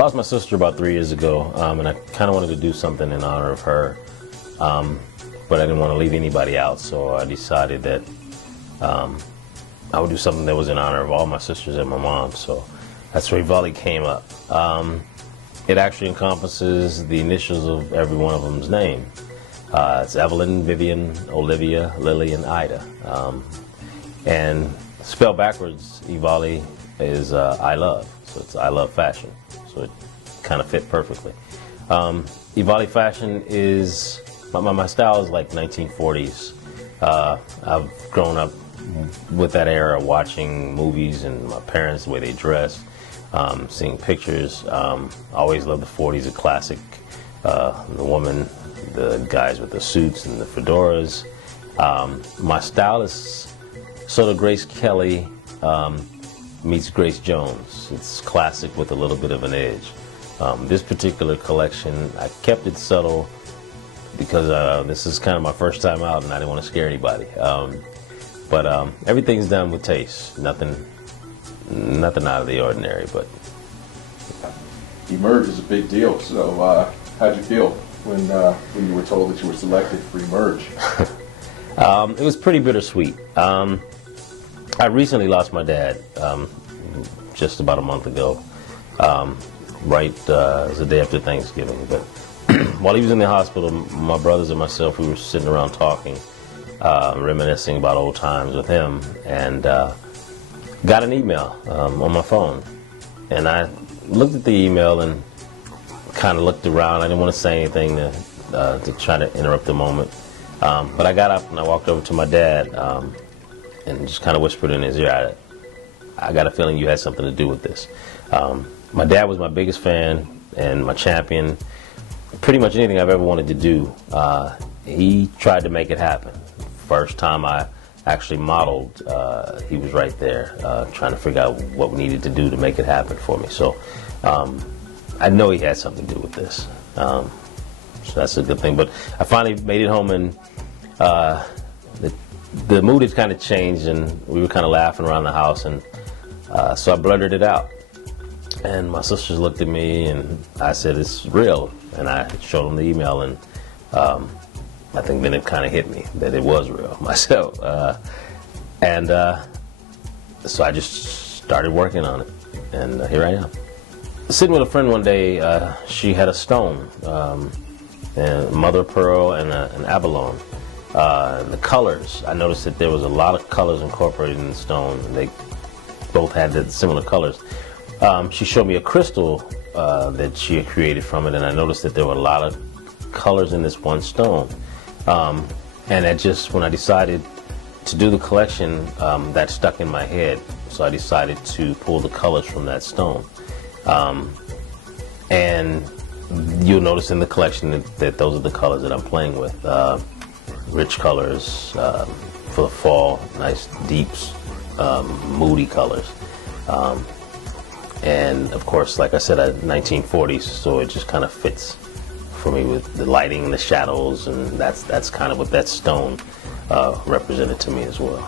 lost my sister about 3 years ago, and I kind of wanted to do something in honor of her, but I didn't want to leave anybody out, so I decided that I would do something that was in honor of all my sisters and my mom, so that's where Evoli came up. It actually encompasses the initials of every one of them's name. It's Evelyn, Vivian, Olivia, Lily, and Ida. And spelled backwards, Evoli is I love, so it's I love fashion. So it kind of fit perfectly. Evoli fashion is, my style is like 1940s. I've grown up with that era, watching movies and my parents, the way they dress, seeing pictures. Always loved the 40s, a classic. The woman, the guys with the suits and the fedoras. My style is sort of Grace Kelly meets Grace Jones. It's classic with a little bit of an edge. This particular collection, I kept it subtle because this is kind of my first time out and I didn't want to scare anybody. But everything's done with taste. Nothing out of the ordinary. But Emerge is a big deal. So how'd you feel when you were told that you were selected for Emerge? It was pretty bittersweet. I recently lost my dad just about a month ago. It was the day after Thanksgiving. But while he was in the hospital, my brothers and myself, we were sitting around talking, reminiscing about old times with him, and got an email on my phone. And I looked at the email and kind of looked around. I didn't want to say anything to try to interrupt the moment. But I got up and I walked over to my dad and just kind of whispered in his ear, I got a feeling you had something to do with this. My dad was my biggest fan and my champion. Pretty much anything I've ever wanted to do, he tried to make it happen. First time I actually modeled, he was right there trying to figure out what we needed to do to make it happen for me. So I know he had something to do with this. So that's a good thing. But I finally made it home, and the mood had kind of changed, and we were kind of laughing around the house, and so I blurted it out. And my sisters looked at me, and I said, "It's real." And I showed them the email, and I think then it kind of hit me that it was real myself. So I just started working on it, and here I am. Sitting with a friend one day, she had a stone, and mother of pearl and an abalone. The colors, I noticed that there was a lot of colors incorporated in the stone. They both had the similar colors. She showed me a crystal that she had created from it, and I noticed that there were a lot of colors in this one stone. And that just, when I decided to do the collection, that stuck in my head. So I decided to pull the colors from that stone. And you'll notice in the collection that those are the colors that I'm playing with. Rich colors for the fall, nice deeps, moody colors. And of course, like I said, 1940s, so it just kind of fits for me with the lighting and the shadows, and that's kind of what that stone represented to me as well.